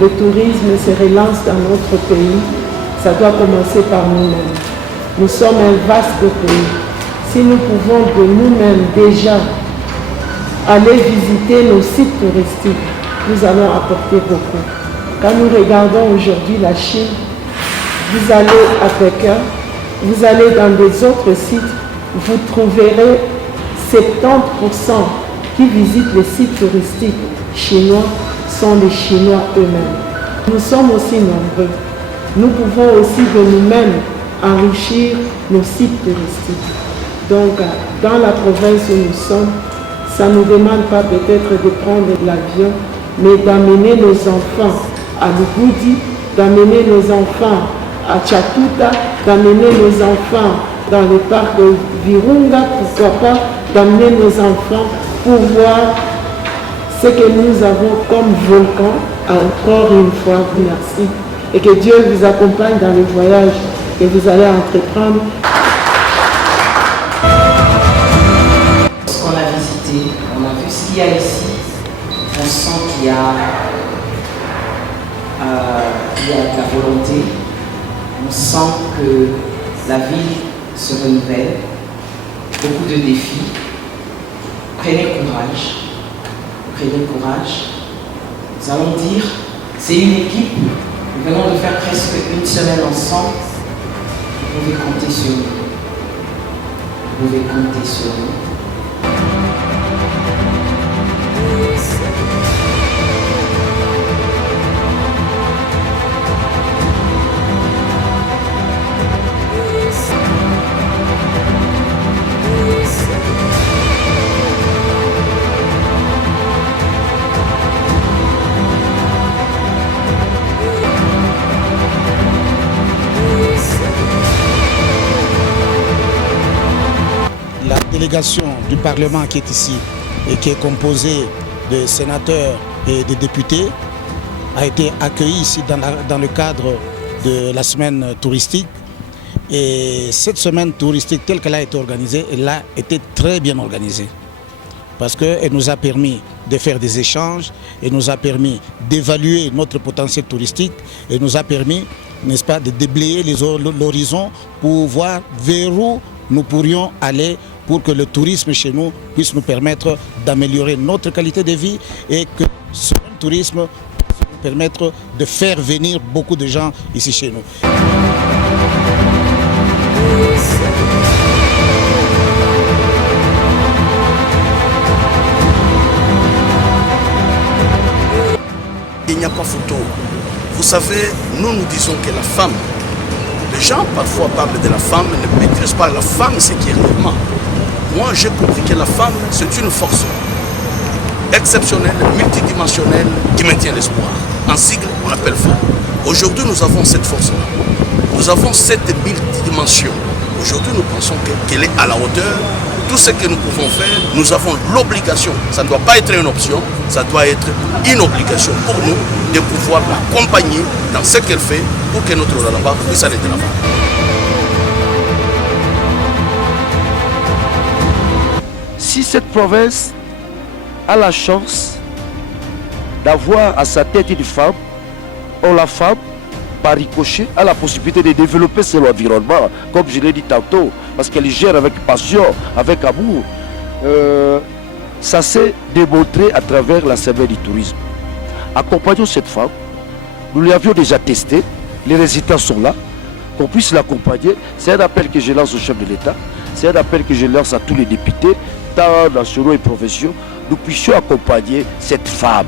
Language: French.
le tourisme se relance dans notre pays, ça doit commencer par nous-mêmes. Nous sommes un vaste pays. Si nous pouvons de nous-mêmes déjà aller visiter nos sites touristiques, nous allons apporter beaucoup. Quand nous regardons aujourd'hui la Chine, vous allez à Pékin, vous allez dans des autres sites, vous trouverez 70% qui visitent les sites touristiques chinois sont les Chinois eux-mêmes. Nous sommes aussi nombreux. Nous pouvons aussi de nous-mêmes enrichir nos sites touristiques. Donc, dans la province où nous sommes, ça ne nous demande pas peut-être de prendre l'avion, mais d'amener nos enfants à Lubudi, d'amener nos enfants à Chatuta, d'amener nos enfants dans le parc de Virunga, pourquoi pas, d'amener nos enfants pour voir ce que nous avons comme volcan. Encore une fois, merci. Et que Dieu vous accompagne dans le voyage que vous allez entreprendre. Lorsqu'on a visité, on a vu ce qu'il y a ici, on sent qu'il y a de la volonté, on sent que la ville se renouvelle, beaucoup de défis. Prenez courage, prenez courage. Nous allons dire, c'est une équipe, nous venons de faire presque une semaine ensemble, vous pouvez compter sur nous. Vous pouvez compter sur nous. La délégation du Parlement qui est ici et qui est composée de sénateurs et de députés a été accueillie ici dans le cadre de la semaine touristique. Et cette semaine touristique telle qu'elle a été organisée, elle a été très bien organisée. Parce qu'elle nous a permis de faire des échanges, elle nous a permis d'évaluer notre potentiel touristique, elle nous a permis, n'est-ce pas, de déblayer l'horizon pour voir vers où nous pourrions aller pour que le tourisme chez nous puisse nous permettre d'améliorer notre qualité de vie et que ce tourisme puisse nous permettre de faire venir beaucoup de gens ici chez nous. Il n'y a pas photo. Vous savez, nous disons que la femme, les gens parfois parlent de la femme, ne maîtrisent pas la femme, ce qui est réellement. Moi, j'ai compris que la femme, c'est une force exceptionnelle, multidimensionnelle, qui maintient l'espoir. En sigle, on appelle femme. Aujourd'hui, nous avons cette force-là. Nous avons cette multidimension. Aujourd'hui, nous pensons qu'elle est à la hauteur. Tout ce que nous pouvons faire, nous avons l'obligation. Ça ne doit pas être une option, ça doit être une obligation pour nous de pouvoir l'accompagner dans ce qu'elle fait pour que notre Rwanda puisse aller de l'avant. Si cette province a la chance d'avoir à sa tête une femme, or la femme, par ricochet, a la possibilité de développer son environnement, comme je l'ai dit tantôt, parce qu'elle gère avec passion, avec amour. Ça s'est démontré à travers la semaine du tourisme. Accompagnons cette femme, nous l'avions déjà testé, les résultats sont là, qu'on puisse l'accompagner. C'est un appel que je lance au chef de l'État, c'est un appel que je lance à tous les députés, tant nationaux et provinciaux, nous puissions accompagner cette femme.